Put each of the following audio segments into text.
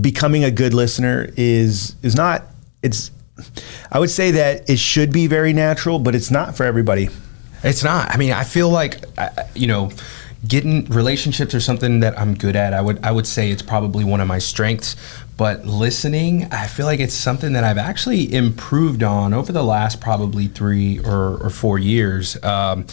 becoming a good listener is not, I would say that it should be very natural, but it's not for everybody. It's not. I mean, I feel like, getting relationships are something that I'm good at. I would say it's probably one of my strengths, but listening, I feel like it's something that I've actually improved on over the last probably 3 or 4 years. I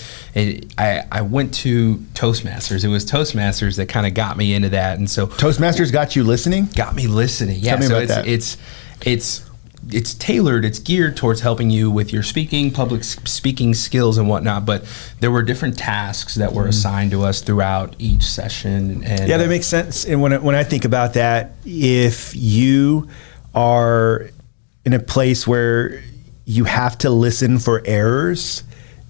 went to Toastmasters. It was Toastmasters that kind of got me into that. And so Toastmasters got you listening? Got me listening. Yeah. Tell me about that. It's tailored, it's geared towards helping you with your public speaking skills and whatnot, but there were different tasks that were assigned to us throughout each session. And yeah, that makes sense. And when I think about that, if you are in a place where you have to listen for errors,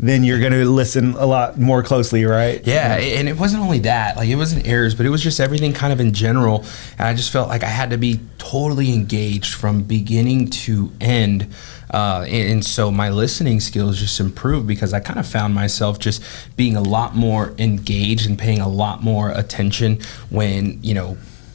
then you're going to listen a lot more closely, right? Yeah, and it wasn't only that, like it wasn't errors, but it was just everything kind of in general. And I just felt like I had to be totally engaged from beginning to end. And so my listening skills just improved because I kind of found myself just being a lot more engaged and paying a lot more attention when,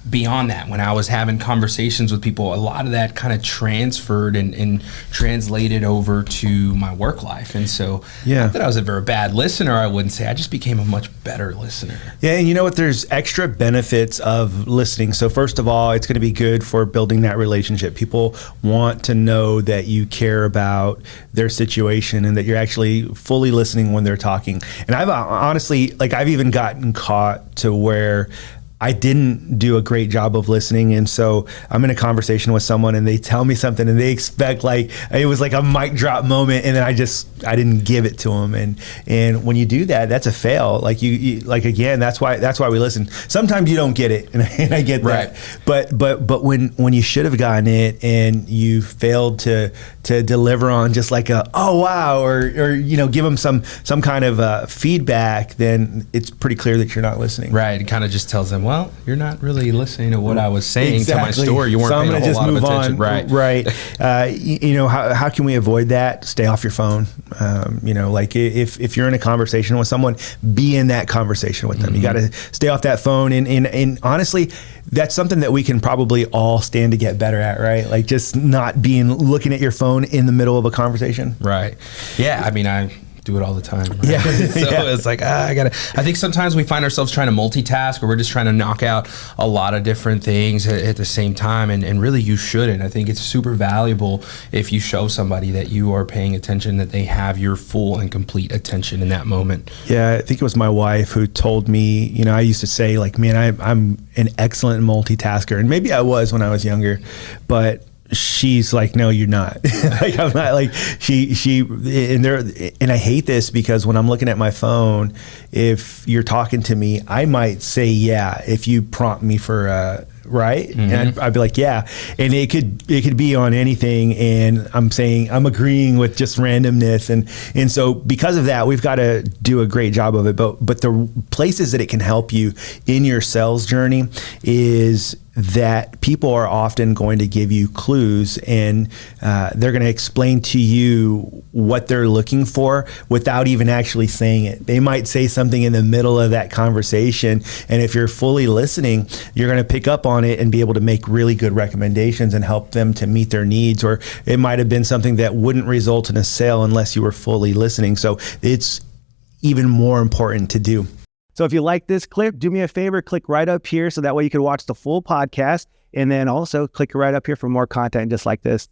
beyond that, when I was having conversations with people, a lot of that kind of transferred and translated over to my work life. And so not that I was ever a bad listener, I wouldn't say. I just became a much better listener. Yeah, and you know what? There's extra benefits of listening. So first of all, it's going to be good for building that relationship. People want to know that you care about their situation and that you're actually fully listening when they're talking. And I've honestly, I've even gotten caught to where I didn't do a great job of listening. And so I'm in a conversation with someone and they tell me something and they expect it was like a mic drop moment. And then I didn't give it to them. And when you do that, that's a fail. Again, that's why we listen. Sometimes you don't get it. And I get that. But when you should have gotten it and you failed to deliver on just like oh wow, or give them some kind of feedback, then it's pretty clear that you're not listening. Right. It kind of just tells them, well, you're not really listening to what I was saying to my story. You weren't paying a whole lot of attention. Right. How can we avoid that? Stay off your phone. If you're in a conversation with someone, be in that conversation with them. You got to stay off that phone. And honestly, that's something that we can probably all stand to get better at, right? Like just not looking at your phone in the middle of a conversation. Right. Yeah. I mean, I do it all the time. Right? Yeah. It's like, I think sometimes we find ourselves trying to multitask, or we're just trying to knock out a lot of different things at the same time. And really you shouldn't. I think it's super valuable if you show somebody that you are paying attention, that they have your full and complete attention in that moment. Yeah. I think it was my wife who told me, I used to say man, I'm an excellent multitasker. And maybe I was when I was younger, but she's like, no, you're not. I'm not and I hate this because when I'm looking at my phone, if you're talking to me, I might say, yeah, if you prompt me for right. Mm-hmm. And I'd be like, yeah. And it could be on anything. And I'm agreeing with just randomness. And so because of that, we've got to do a great job of it. But the places that it can help you in your sales journey is that people are often going to give you clues, and they're going to explain to you what they're looking for without even actually saying it. They might say something in the middle of that conversation, and if you're fully listening, you're going to pick up on it and be able to make really good recommendations and help them to meet their needs. Or it might have been something that wouldn't result in a sale unless you were fully listening. So it's even more important to do. So if you like this clip, do me a favor, click right up here so that way you can watch the full podcast, and then also click right up here for more content just like this.